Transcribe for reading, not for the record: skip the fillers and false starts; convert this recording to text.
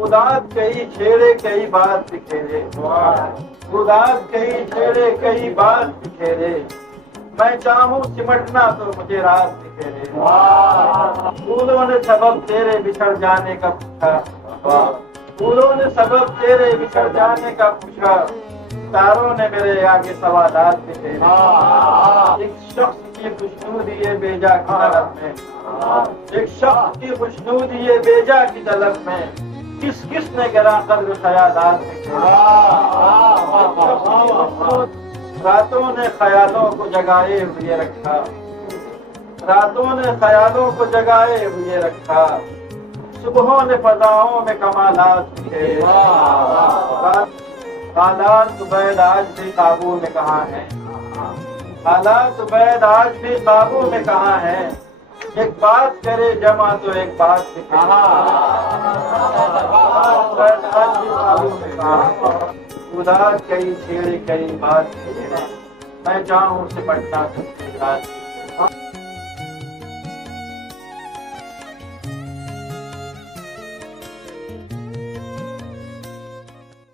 اداس کئی چھیڑے کئی بات بکھیرے، اداس کئی چھیڑے کئی بات بکھیرے، میں چاہوں سمٹنا تو مجھے رات بکھیرے۔ پھولوں نے سبب تیرے بچھڑ جانے کا پوچھا، پھولوں نے سبب تیرے بچھڑ جانے کا پوچھا، تاروں نے میرے آگے سوالات بکھیرے۔ ایک شخص کی خوشنودی ہے بیجا کی طلب میں، ایک شخص کی خوشنودی ہے بیجا کی طلب میں، کس کس نے گرا قدر خیالات بکھیرے۔ راتوں نے خیالوں کو جگائے ہوئے رکھا، راتوں نے خیالوں کو جگائے ہوئے رکھا، صبحوں نے فضاؤں میں کمالات بکھیرے۔ حالات عبید آج بھی قابو میں کہاں ہیں، حالات عبید آج بھی قابو میں کہاں ہیں، ایک بات کرے جمع تو ایک بات بکھیرے۔ آج بھی قابو میں کہاں ہیں، اداس کئی چھیڑے کئی بات بکھیرے، میں چاہوں سے پٹنا سب کے ساتھ۔